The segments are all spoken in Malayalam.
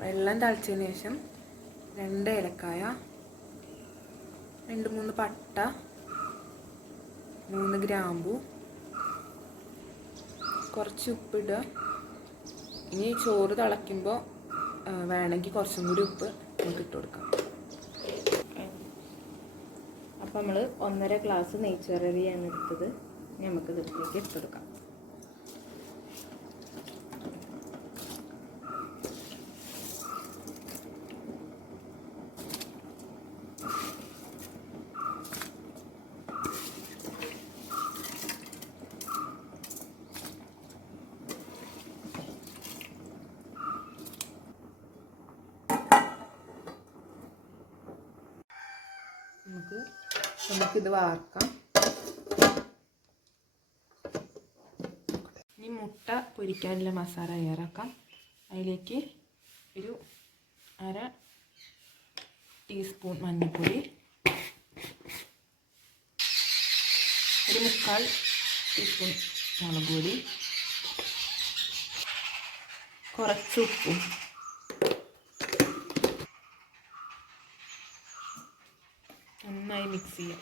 വെള്ളം തിളച്ചതിന് ശേഷം 2 ഏലക്കായ, 2-3 പട്ട, 3 ഗ്രാമ്പു, കുറച്ച് ഉപ്പിടുക. ഇനി ചോറ് തിളയ്ക്കുമ്പോൾ വേണമെങ്കിൽ കുറച്ചും കൂടി ഉപ്പ് നമുക്ക് ഇട്ട് കൊടുക്കാം. അപ്പോൾ നമ്മൾ 1.5 ഗ്ലാസ് നെയ്ച്ചോറരിയാണ് എടുത്തത്. നമുക്ക് ഇതിലേക്ക് ഇട്ടെടുക്കാം. നമുക്കിത് വാർക്കാം. ഇനി മുട്ട പൊരിക്കാനുള്ള മസാല തയ്യാറാക്കാം. അതിലേക്ക് ഒരു 1/2 ടീസ്പൂൺ മഞ്ഞൾപ്പൊടി, ഒരു 3/4 ടീസ്പൂൺ മുളക് പൊടി, കുറച്ച് ഉപ്പും, നന്നായി മിക്സ് ചെയ്യാം.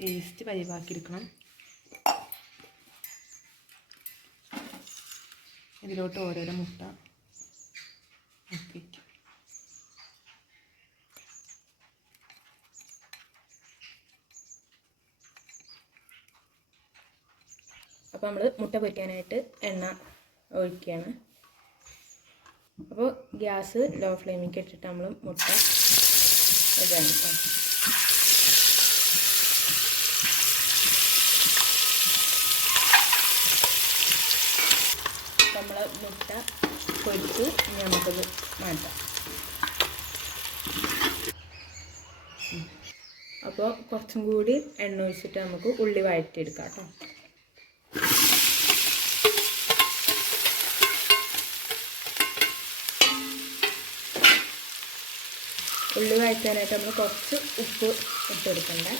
പേസ്റ്റ് പരിവാക്കിയെടുക്കണം. ഇതിലോട്ട് ഓരോരോ മുട്ട വയ്ക്കും. അപ്പോൾ നമ്മൾ മുട്ട പൊരിക്കാനായിട്ട് എണ്ണ ഒഴിക്കുകയാണ്. അപ്പോൾ ഗ്യാസ് ലോ ഫ്ലെയിമിലേക്ക് ഇട്ടിട്ട് നമ്മൾ മുട്ട ഇടാണ്. നമ്മൾ മുട്ട പൊരിച്ച് ഇനി നമുക്കത് മാറ്റാം. അപ്പോൾ കുറച്ചും കൂടി എണ്ണ ഒഴിച്ചിട്ട് നമുക്ക് ഉള്ളി വഴറ്റിയെടുക്കാം കേട്ടോ. ഉള്ളി വഴറ്റാനായിട്ട് നമ്മൾ കുറച്ച് ഉപ്പ് ഇട്ടെടുക്കണ്ടേ.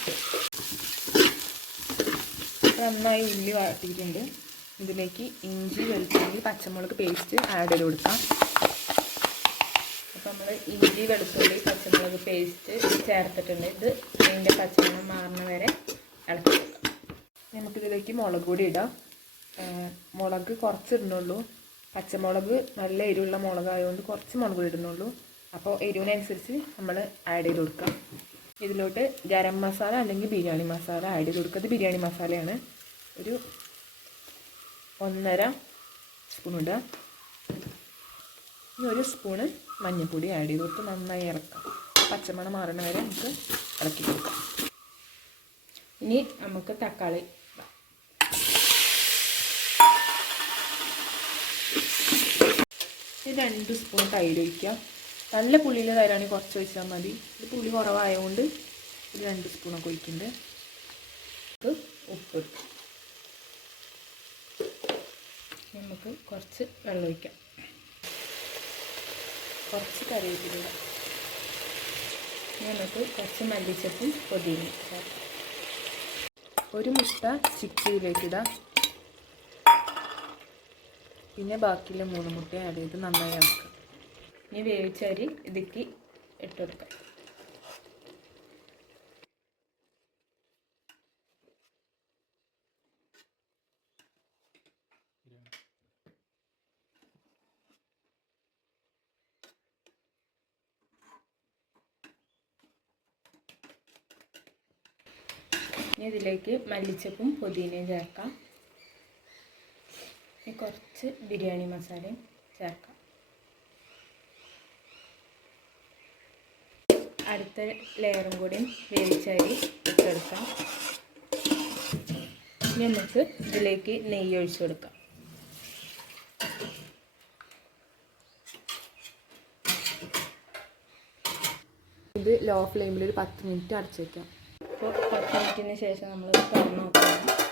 നന്നായി ഉള്ളി വഴറ്റിയിട്ടുണ്ട്. ഇതിലേക്ക് ഇഞ്ചി, വെളുത്തുള്ളി, പച്ചമുളക് പേസ്റ്റ് ആഡ് ചെയ്ത് കൊടുക്കാം. അപ്പോൾ നമ്മൾ ഇഞ്ചി, വെളുത്തുള്ളി, പച്ചമുളക് പേസ്റ്റ് ചേർത്തിട്ടുണ്ട്. ഇത് അതിൻ്റെ പച്ചമണം മാറുന്ന വരെ ഇളക്കി കൊടുക്കാം. നമുക്കിതിലേക്ക് മുളക് പൊടി ഇടാം. മുളക് കുറച്ച് ഇടുന്നുള്ളൂ. പച്ചമുളക് നല്ല എരിവുള്ള മുളകായതുകൊണ്ട് കുറച്ച് മുളക് പൊടി ഇടുന്നുള്ളൂ. അപ്പോൾ എരിവിനനുസരിച്ച് നമ്മൾ ആഡ് ചെയ്ത് കൊടുക്കാം. ഇതിലോട്ട് ഗരം മസാല അല്ലെങ്കിൽ ബിരിയാണി മസാല ആഡ് ചെയ്ത് കൊടുക്കുക. ഇത് ബിരിയാണി മസാലയാണ്. ഒരു 1.5 സ്പൂൺ ഇടുക. ഇനി 1 സ്പൂണ് മഞ്ഞൾപ്പൊടി ആഡ് ചെയ്ത് കൊടുത്ത് നന്നായി ഇളക്കാം. പച്ചമണം മാറുന്ന വരെ നമുക്ക് ഇളക്കി കൊടുക്കാം. ഇനി നമുക്ക് തക്കാളി 2 സ്പൂൺ തൈര് ഒഴിക്കുക. നല്ല പുളിയിലെ തൈരാണെങ്കിൽ കുറച്ച് ഒഴിച്ചാൽ മതി. ഇത് പുളി കുറവായതുകൊണ്ട് ഒരു 2 സ്പൂണൊക്കെ ഒഴിക്കുന്നുണ്ട്. ഉപ്പ് നമുക്ക് കുറച്ച് വെള്ളം ഒഴിക്കാം. കുറച്ച് കറിവേപ്പില, നമുക്ക് കുറച്ച് മല്ലിച്ചപ്പും പുതിനയും ചേർക്കാം. 1 മുട്ട ചിക്കിയിലേക്ക് ഇടാം. പിന്നെ ബാക്കിയുള്ള 3 മുട്ട ആഡ് ചെയ്ത് നന്നായി ഇളക്കുക. ഇനി വേവിച്ച അരി ഇതിലേക്ക് ഇട്ട് കൊടുക്കാം. ഇനി ഇതിലേക്ക് മല്ലിച്ചപ്പും പുതിനയും ചേർക്കാം. ഇനി കുറച്ച് ബിരിയാണി മസാലയും ചേർക്കാം. അടുത്ത ലെയറും കൂടി വേവിച്ചരി ഇട്ടെടുക്കാം. ഇനി നമുക്ക് ഇതിലേക്ക് നെയ്യ് ഒഴിച്ചു കൊടുക്കാം. ഇത് ലോ ഫ്ലെയിമിൽ ഒരു 10 മിനിറ്റ് അടച്ചു വയ്ക്കാം. അപ്പോൾ 10 മിനിറ്റിന് ശേഷം നമ്മൾ തുറന്ന് നോക്കാം.